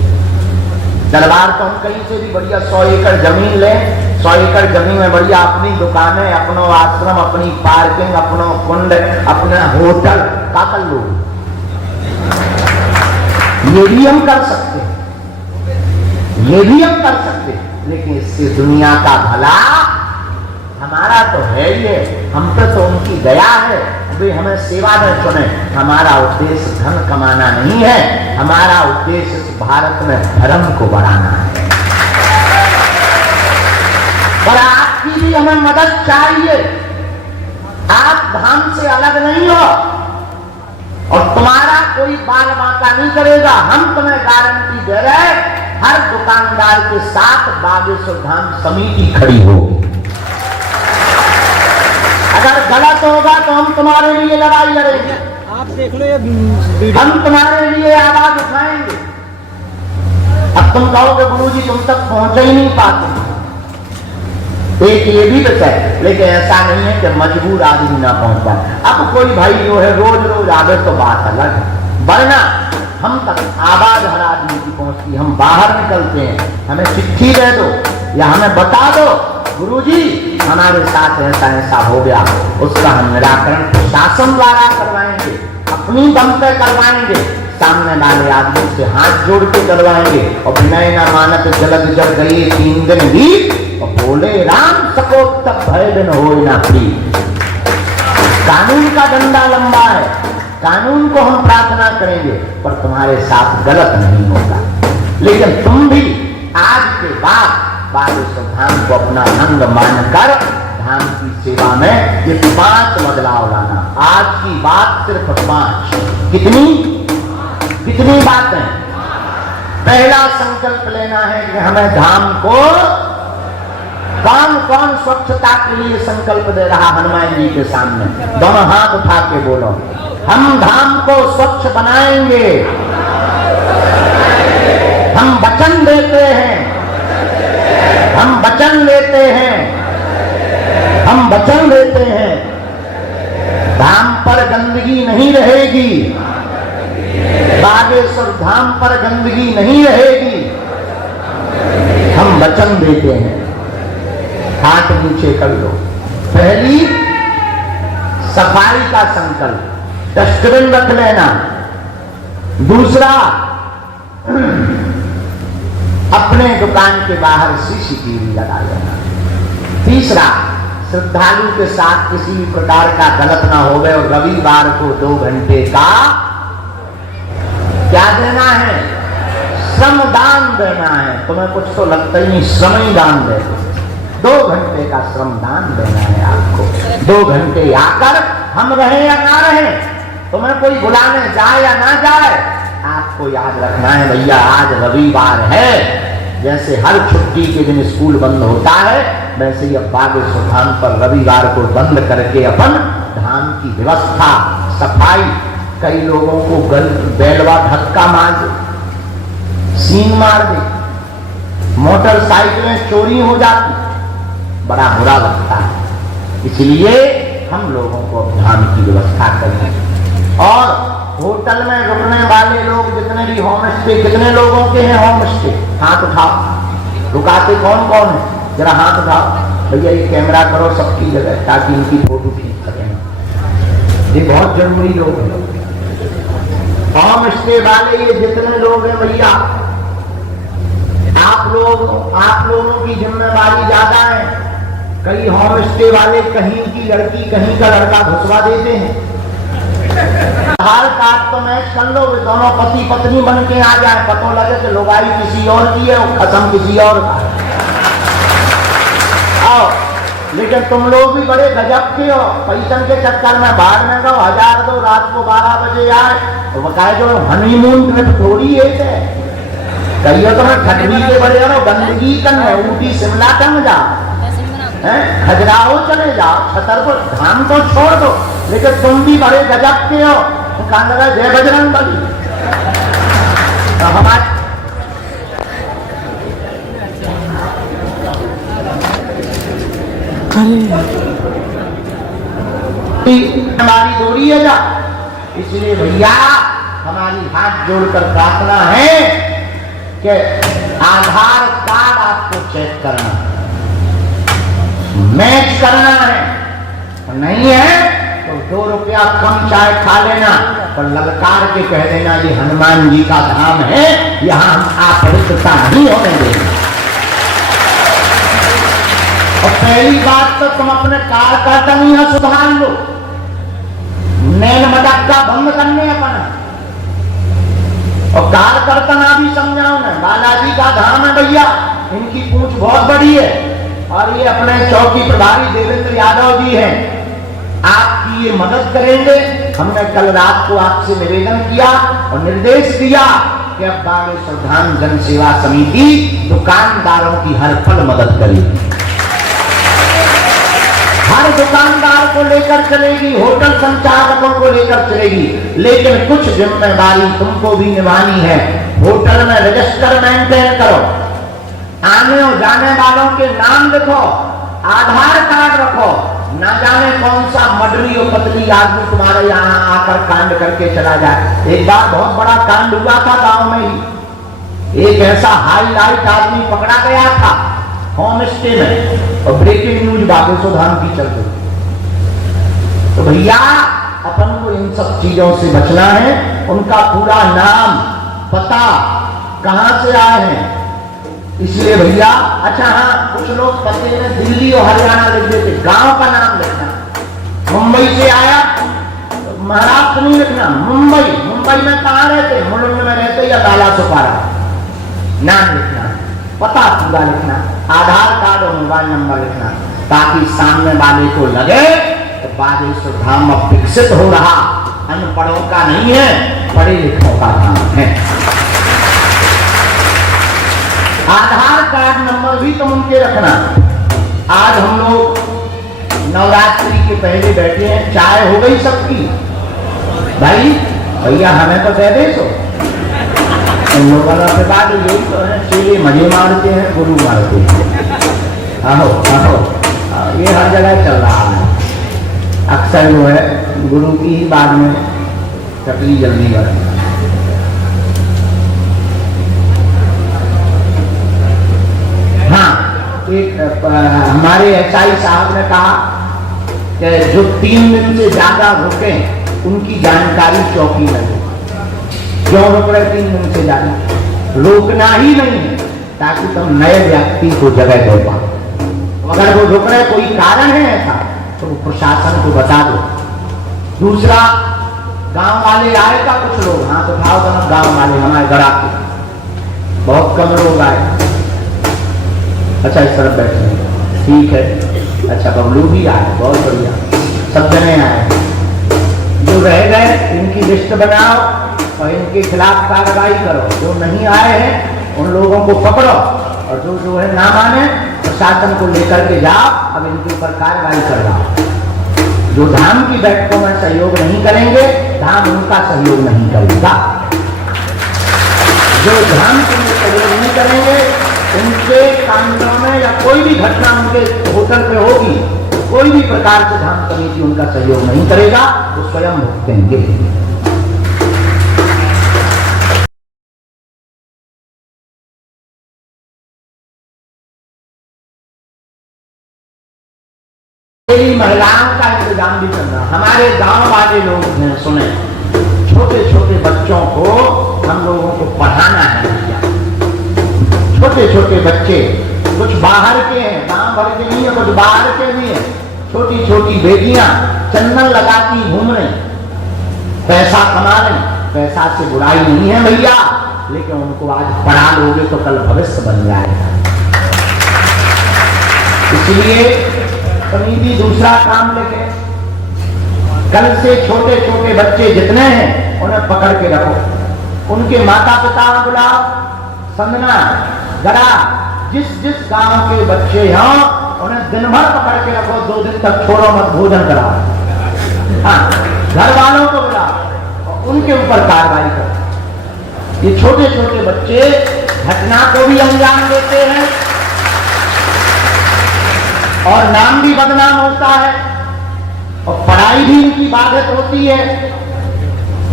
दरबार तो हम कहीं से भी बढ़िया 100 एकड़ जमीन लें, 100 एकड़ जमीन में बढ़िया अपनी दुकानें, अपनो आश्रम, अपनी पार्किंग, अपनो कुंड, अपना होटल का कर लो। ये भी हम कर सकते, ये भी हम कर सकते, लेकिन इससे दुनिया का भला हमारा तो है ही है। हम तो उनकी दया है, वे हमें सेवा में चुने। हमारा उद्देश्य धन कमाना नहीं है, हमारा उद्देश्य इस भारत में धर्म को बढ़ाना है। पर आपकी भी हमें मदद चाहिए। आप धाम से अलग नहीं हो और तुम्हारा कोई बाल बांका नहीं करेगा। हम तुम्हें गारंटी दे रहे, हर दुकानदार के साथ बागेश्वर धाम समिति खड़ी होगी। अगर गलत होगा तो हम तुम्हारे लिए लड़ाई लड़ेंगे, आप देख लो ये हम तुम्हारे लिए आवाज उठाएंगे। अब तुम कहोगे गुरुजी तुम तक पहुंच ही नहीं पाते, एक ये भी बचा है, लेकिन ऐसा नहीं है कि मजबूर आदमी ना पहुंच पाए। अब कोई भाई जो है रोज रोज आवे तो बात अलग है, वरना हम तक आवाज हर आदमी की पहुंचती। हम बाहर निकलते हैं, हमें चिट्ठी दे दो या हमें बता दो गुरुजी हमारे साथ ऐसा ऐसा हो गया, उसका हम निराकरण प्रशासन द्वारा करवाएंगे, अपनी दम पे करवाएंगे, सामने वाले आदमी से हाथ जोड़ के करवाएंगे। और विनय न मानत जलद जल गई 3 दिन भी, और बोले राम सको तब भय दिन हो ना फ्री। कानून का डंडा लंबा है, कानून को हम प्रार्थना करेंगे, पर तुम्हारे साथ गलत नहीं होगा। लेकिन तुम भी आज के बाद बागेश्वर धाम को अपना अंग मानकर धाम की सेवा में ये 5 बदलाव लाना। आज की बात सिर्फ 5। कितनी बातें? पहला संकल्प लेना है कि हमें धाम को, कौन कौन स्वच्छता के लिए संकल्प दे रहा हनुमान जी के सामने? दोनों हाथ उठा के बोलो, हम धाम को स्वच्छ बनाएंगे। हम वचन देते हैं, हम वचन लेते हैं, हम वचन लेते हैं, धाम पर गंदगी नहीं रहेगी, बागेश्वर धाम पर गंदगी नहीं रहेगी। हम वचन देते हैं। हाथ नीचे कर लो। पहली सफाई का संकल्प, डस्टबिन रख लेना। दूसरा अपने दुकान के बाहर सीसीटीवी लगा लेना। तीसरा श्रद्धालु के साथ किसी भी प्रकार का गलत ना हो गए, और रविवार को 2 घंटे का क्या देना है? श्रमदान देना है। तुम्हें कुछ तो लगता ही नहीं, श्रम ही दान दे दो। 2 घंटे का श्रमदान देना है आपको। 2 घंटे आकर हम रहे या ना रहे, तुम्हें कोई बुलाने जाए या ना जाए, आपको याद रखना है भैया आज रविवार है। जैसे हर छुट्टी के दिन स्कूल बंद होता है, वैसे ही अब बागेश्वर धाम पर रविवार को बंद करके अपन धाम की व्यवस्था, सफाई, कई लोगों को बैलवा धक्का मार दे, सीन मार दे, मोटरसाइकिलें चोरी हो जाती, बड़ा बुरा लगता है। इसलिए हम लोगों को धाम की व्यवस्था करनी। और होटल में रुकने वाले लोग जितने भी होम स्टे, कितने लोगों के हैं होम स्टे? हाथ उठाओ। रुकाते कौन कौन है? जरा हाथ उठाओ। भैया ये कैमरा करो सबकी जगह, ताकि इनकी फोटो खींच सकें। ये बहुत जरूरी लोग हैं। होम स्टे वाले ये जितने लोग हैं भैया, आप लोगों की जिम्मेवारी ज्यादा है। कई होम स्टे वाले कहीं की लड़की कहीं का लड़का घुसवा देते हैं। आधार कार्ड तो मैच कर लो, दोनों पति पत्नी बन के आ जाए, पता लगे कि लुगाई किसी और की है और खत्म किसी और का। आओ लेकिन तुम लोग भी बड़े गजब के हो, पैसन के चक्कर में भाड़ में गो, 1000 दो, रात को 12 बजे आए तो बकाए जो हनीमून ट्रिप थोड़ी है कहियो तो मैं खटवी के बड़े हो, गंदगी करने ऊटी शिमला कम जाओ, खजुराहो चले जाओ, छतरपुर धाम तो छोड़ दो, लेकिन तुम भी बड़े गजब के हो। कहा लगा जय बजरंग बली। तो हमारे हमारी दूरी है जा, इसलिए भैया हमारी हाथ जोड़कर प्रार्थना है कि आधार कार्ड आपको चेक करना, मैच करना है, नहीं है तो 2 रुपया कम चाय खा लेना, पर ललकार के कह देना ये हनुमान जी का धाम है, यहां हम अपवित्रता नहीं होने देंगे। और पहली बात तो तुम अपने कार्यकर्ता यहां सुधार लो, नैन मटक्का बंद करने अपना, और कार्यकर्ता ना भी समझाओ ना, बालाजी का धाम है भैया, इनकी पूंछ बहुत बड़ी है, और ये अपने चौकी प्रभारी देवेंद्र यादव जी हैं, आपकी ये मदद करेंगे। हमने कल रात को आपसे निवेदन किया और निर्देश दिया कि अब बागेश्वर धाम जन सेवा समिति दुकानदारों की हर पल मदद करेगी, हर दुकानदार को लेकर चलेगी, होटल संचालकों को लेकर चलेगी, लेकिन कुछ जिम्मेदारी तुमको भी निभानी है। होटल में रजिस्टर मेंटेन करो, आने और जाने वालों के नाम लिखो, आधार कार्ड रखो, ना जाने कौन सा मडरी और पतली आदमी तुम्हारे यहाँ आकर कांड करके चला जाए। एक बार बहुत बड़ा कांड हुआ था गांव में ही, एक ऐसा हाईलाइट आदमी पकड़ा गया था होम स्टे में, और ब्रेकिंग न्यूज बागेश्वर धाम की चल रही। तो भैया अपन को इन सब चीजों से बचना है, उनका पूरा नाम पता कहां से आए हैं, इसलिए भैया अच्छा हाँ, कुछ लोग पते में दिल्ली और हरियाणा लिख देते, गांव का नाम लिखना, मुंबई से आया तो महाराष्ट्र नहीं लिखना, मुंबई, मुंबई में कहाँ रहते, मुलुंड में रहते या बाला सुपारा, नाम लिखना, पता पूरा लिखना, आधार कार्ड और मोबाइल नंबर लिखना, ताकि सामने वाले को लगे तो बागेश्वर धाम अब विकसित हो रहा, अनपढ़ों का नहीं है, पढ़े लिखों का धाम है। आधार कार्ड नंबर भी तुम उनके रखना। आज हम लोग नवरात्रि के पहले बैठे हैं, चाय हो गई सबकी, भाई भैया हमें तो दे दे सो, इन लोगों के बाद यही तो है, चेले मजे मारते हैं, गुरु मारते हैं, आहो आहो, ये हर जगह चल रहा है। अक्सर जो है गुरु की ही बाद में चकली जल्दी करती। हाँ, एक हमारे एसआई साहब ने कहा कि जो 3 दिन से ज्यादा रुके उनकी जानकारी चौकी लगे। क्यों रुक रहे 3 दिन से ज्यादा? रोकना ही नहीं है ताकि तुम नए व्यक्ति को जगह दे पाओ। अगर वो रुक रहे कोई कारण है ऐसा तो वो प्रशासन को बता दो। दूसरा, गांव वाले आएगा, कुछ लोग हाथ उठाओ, तो गांव वाले हमारे घर आते, बहुत कम लोग आए। अच्छा इस तरफ बैठे, ठीक है, अच्छा बबलू भी आए, बहुत बढ़िया, सब जने आए। जो रह गए इनकी लिस्ट बनाओ और इनके खिलाफ कार्रवाई करो। जो नहीं आए हैं उन लोगों को पकड़ो, और जो है ना माने प्रशासन को लेकर के जाओ, अब इनके ऊपर कार्रवाई करवाओ। जो धाम की बैठकों में सहयोग नहीं करेंगे, धाम उनका सहयोग नहीं करेगा। जो धाम के लिए सहयोग नहीं करेंगे, उनके कांडों में या कोई भी घटना उनके होटल पे होगी, कोई भी प्रकार से धाम कमेटी उनका सहयोग नहीं करेगा, वो स्वयं भुगतेंगे। महिलाओं का इंतजाम भी करना। हमारे गांव वाले लोग हैं, सुने, छोटे छोटे बच्चों को हम लोगों को पढ़ाना है। छोटे छोटे बच्चे, कुछ बाहर के हैं, गांव भर के नहीं है, कुछ बाहर के भी हैं। छोटी छोटी बेटियां चंदन लगाती घूम रही, पैसा कमा रही। पैसा से बुराई नहीं है भैया, लेकिन उनको आज पढ़ा लोगे तो कल भविष्य बन जाएगा। इसलिए समिति दूसरा काम लेके कल से छोटे छोटे बच्चे जितने हैं उन्हें पकड़ के रखो, उनके माता पिता बुलाओ, समझना जरा जिस जिस गांव के बच्चे हैं उन्हें दिन भर पकड़ के रखो, 2 दिन तक छोड़ो मत, भोजन कराओ। हाँ, घर वालों को बुलाओ और उनके ऊपर कार्रवाई करो। ये छोटे छोटे बच्चे घटना को भी अंजाम देते हैं और नाम भी बदनाम होता है और पढ़ाई भी इनकी बाधित होती है।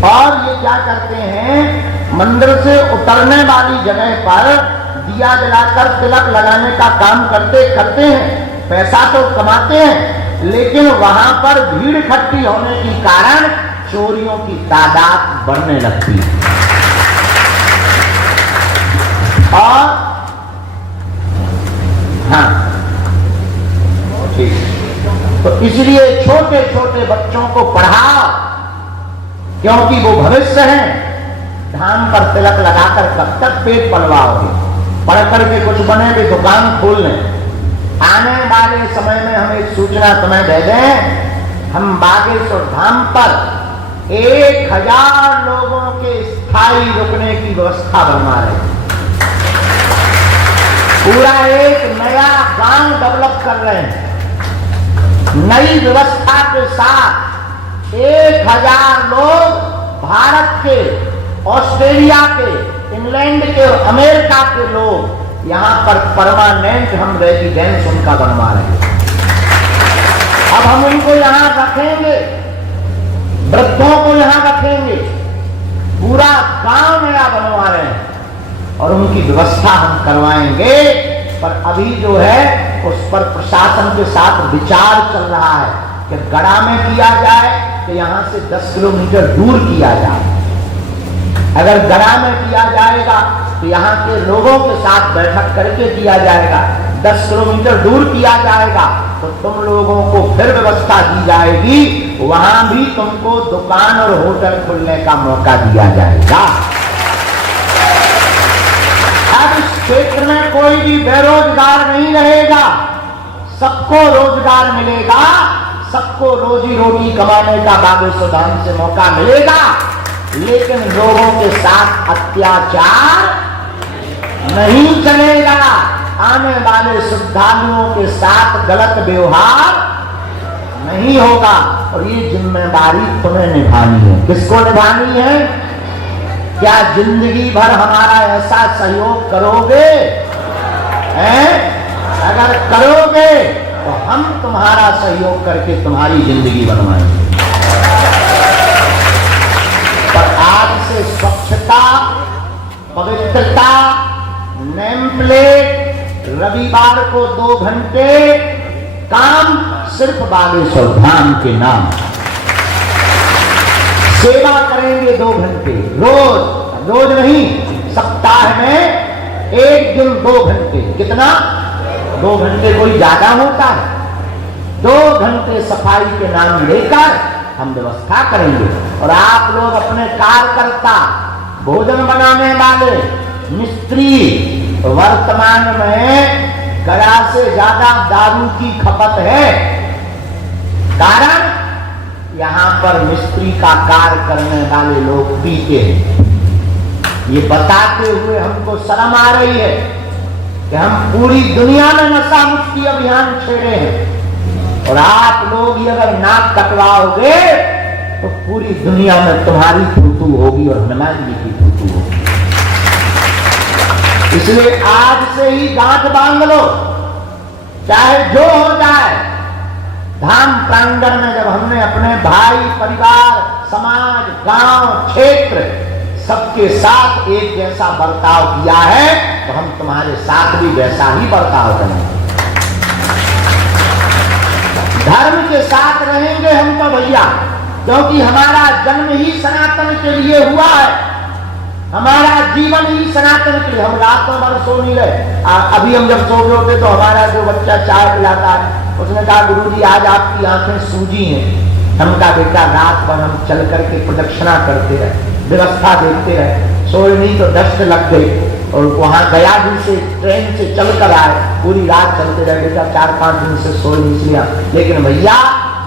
और ये क्या करते हैं, मंदिर से उतरने वाली जगह पर दिया जलाकर तिलक लगाने का काम करते करते हैं, पैसा तो कमाते हैं, लेकिन वहां पर भीड़ इकट्ठी होने के कारण चोरियों की तादाद बढ़ने लगती है। और हाँ ठीक, तो इसलिए छोटे छोटे बच्चों को पढ़ाओ, क्योंकि वो भविष्य है। धाम पर तिलक लगाकर कब तक पेट पलवाओगे, पढ़ करके कुछ बने भी दुकान खोल लें। आने वाले समय में हम एक सूचना तुम्हें दे दें, हम बागेश्वर धाम पर 1000 लोगों के स्थायी रुकने की व्यवस्था बनवा रहे हैं। पूरा एक नया गांव डेवलप कर रहे हैं, नई व्यवस्था के साथ 1000 लोग भारत के, ऑस्ट्रेलिया के, इंग्लैंड के और अमेरिका के लोग यहां पर परमानेंट हम रेजिडेंस उनका बनवा रहे हैं। अब हम उनको यहां रखेंगे, वृद्धों को यहां रखेंगे, पूरा गांव नया बनवा रहे हैं और उनकी व्यवस्था हम करवाएंगे। पर अभी जो है उस पर प्रशासन के साथ विचार चल रहा है कि गड़ा में किया जाए कि यहां से 10 किलोमीटर दूर किया जाए। अगर गड़ा में किया जाएगा तो यहाँ के लोगों के साथ बैठक करके किया जाएगा, 10 किलोमीटर दूर किया जाएगा तो तुम लोगों को फिर व्यवस्था दी जाएगी, वहां भी तुमको दुकान और होटल खुलने का मौका दिया जाएगा। अब इस क्षेत्र में कोई भी बेरोजगार नहीं रहेगा, सबको रोजगार मिलेगा, सबको रोजी रोटी कमाने का बागेश्वर धाम से मौका मिलेगा। लेकिन लोगों के साथ अत्याचार नहीं चलेगा, आने वाले श्रद्धालुओं के साथ गलत व्यवहार नहीं होगा। और ये जिम्मेदारी तुम्हें निभानी है। किसको निभानी है? क्या जिंदगी भर हमारा ऐसा सहयोग करोगे? हैं? अगर करोगे तो हम तुम्हारा सहयोग करके तुम्हारी जिंदगी बनवाएंगे। पर आज से स्वच्छता, पवित्रता, नेम प्लेट, रविवार को 2 घंटे काम सिर्फ बागेश्वर धाम के नाम, सेवा करेंगे 2 घंटे रोज, रोज नहीं, सप्ताह में 1 दिन 2 घंटे। कितना? 2 घंटे कोई ज्यादा होता है? 2 घंटे सफाई के नाम लेकर हम व्यवस्था करेंगे। और आप लोग अपने कार्यकर्ता, भोजन बनाने वाले, मिस्त्री, वर्तमान में गड़ा से ज्यादा दारू की खपत है। कारण यहां पर मिस्त्री का कार्य करने वाले लोग पीते हैं। ये बताते हुए हमको शर्म आ रही है कि हम पूरी दुनिया में नशा मुक्ति अभियान छेड़े हैं, और आप लोग ये अगर नाक कटवाओगे तो पूरी दुनिया में तुम्हारी थूथू होगी और हनुमान जी की थूथू होगी। इसलिए आज से ही गांठ बांध लो, चाहे जो हो जाए। धाम प्रांगण में जब हमने अपने भाई, परिवार, समाज, गांव, क्षेत्र सबके साथ एक जैसा बर्ताव किया है तो हम तुम्हारे साथ भी वैसा ही बर्ताव करेंगे। धर्म के साथ रहेंगे हम तो भैया, क्योंकि हमारा जन्म ही सनातन के लिए हुआ है, हमारा जीवन ही सनातन के लिए। हम रातों भर सो नहीं रहे। अभी हम जब सो रहे होते तो हमारा जो बच्चा चाय पिलाता है उसने कहा गुरुजी आज आपकी आंखें सूजी हैं। हम कहा बेटा रात भर हम चल करके प्रदक्षिणा करते रहे, व्यवस्था देखते रहे, सोए नहीं तो दस्त लग गई। और वहां गया भी से ट्रेन से चलकर आए, पूरी रात चलते रहे, बेटा 4-5 दिन से सोए नहीं इसलिए, लेकिन भैया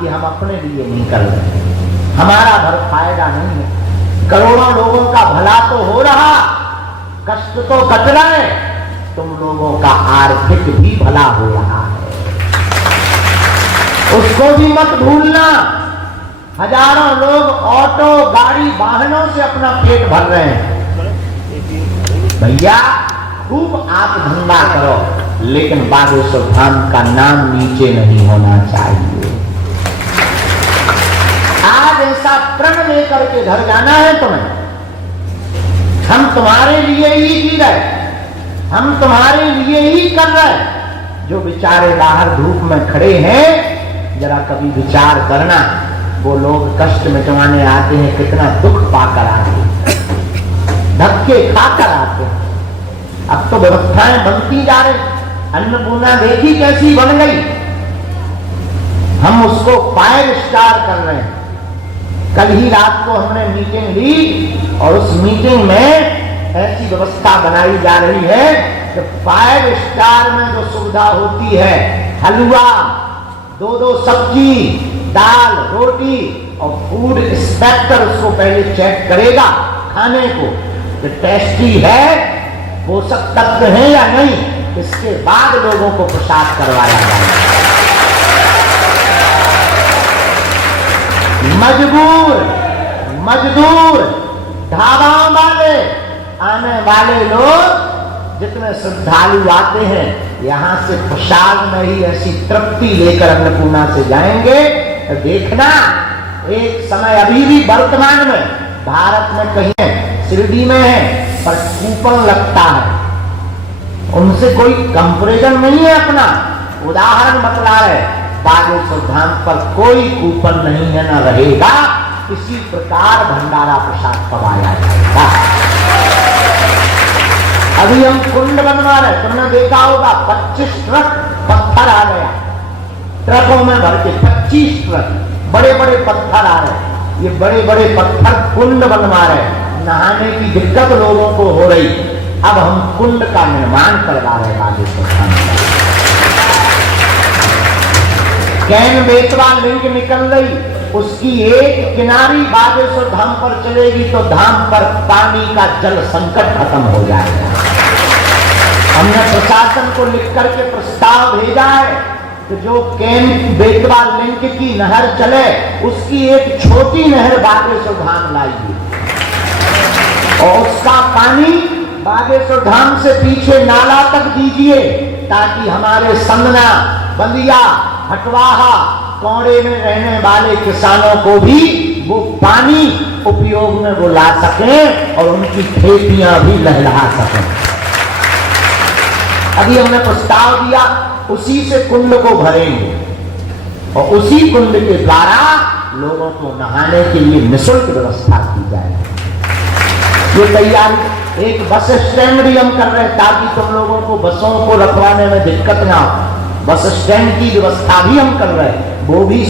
ये हम अपने लिए नहीं कर रहे, हमारा भर फायदा नहीं है, करोड़ों लोगों का भला तो हो रहा, कष्ट तो कट रहे, तुम लोगों का आर्थिक भी भला हो रहा है, उसको भी मत भूलना। हजारों लोग ऑटो गाड़ी वाहनों से अपना पेट भर रहे हैं, भैया खूब आप धंधा करो, लेकिन बागेश्वर धाम का नाम नीचे नहीं होना चाहिए। आज ऐसा प्रण लेकर के घर जाना है तुम्हें, हम तुम्हारे लिए ही जी रहे, हम तुम्हारे लिए ही कर रहे। जो बेचारे बाहर धूप में खड़े हैं, जरा कभी विचार करना, वो लोग कष्ट में जमाने आते हैं, कितना दुख पाकर आते हैं, धक्के खाकर आते हैं। अब तो व्यवस्थाएं बनती जा रही, अन्नपूर्णा देखी कैसी बन गई, हम उसको 5 स्टार कर रहे हैं। कल ही रात को हमने मीटिंग ली और उस मीटिंग में ऐसी व्यवस्था बनाई जा रही है कि 5 स्टार में जो सुविधा होती है, हलवा, 2-2 सब्जी, दाल, रोटी, और फूड इंस्पेक्टर उसको पहले चेक करेगा खाने को कि टेस्टी है, पोषक तत्व है या नहीं, इसके बाद लोगों को प्रसाद करवाया जाएगा। मजदूर, ढाबाओं वाले, आने वाले लोग जितने श्रद्धालु आते हैं, यहां से प्रसाद में ही ऐसी तृप्ति लेकर अन्नपूर्णा से जाएंगे। तो देखना, एक समय अभी भी वर्तमान में भारत में कहीं शिरडी में है, पर कूपन लगता है, उनसे कोई कंपैरिजन नहीं है, अपना उदाहरण बतला रहे। बागेश्वर धाम पर कोई कूपन नहीं है, न रहेगा। इसी प्रकार भंडारा प्रसाद पवाया जाएगा। अभी हम कुंड बनवा रहे, तुमने देखा होगा 25 ट्रक पत्थर आ गया, ट्रकों में भर के 25 ट्रक बड़े बड़े पत्थर आ रहे। ये बड़े बड़े पत्थर कुंड बनवा रहे, नहाने की दिक्कत लोगों को हो रही, अब हम कुंड का निर्माण करवा रहे बागेश्वर धाम में। कैन बेतवा लिंक निकल रही, उसकी एक किनारी बागेश्वर धाम पर चलेगी तो धाम पर पानी का जल संकट खत्म हो जाएगा। हमने प्रशासन को लिख करके प्रस्ताव भेजा है कि जो कैन बेतवा लिंक की नहर चले, उसकी एक छोटी नहर बागेश्वर धाम लाइए और उसका पानी बागेश्वर धाम से पीछे नाला तक दीजिए, ताकि हमारे संगना, बलिया, हटवाहा, कौड़े में रहने वाले किसानों को भी वो पानी उपयोग में वो ला सकें और उनकी खेतियां भी लहलहा सकें। अभी हमने प्रस्ताव दिया, उसी से कुंड को भरेंगे और उसी कुंड के द्वारा लोगों को नहाने के लिए निःशुल्क व्यवस्था की जाएगी। ये तैयारी, एक बस स्टैंड भी हम कर रहे हैं ताकि तुम लोगों को बसों को रखवाने में दिक्कत ना हो। बस स्टैंड की व्यवस्था भी हम कर रहे हैं, वो भी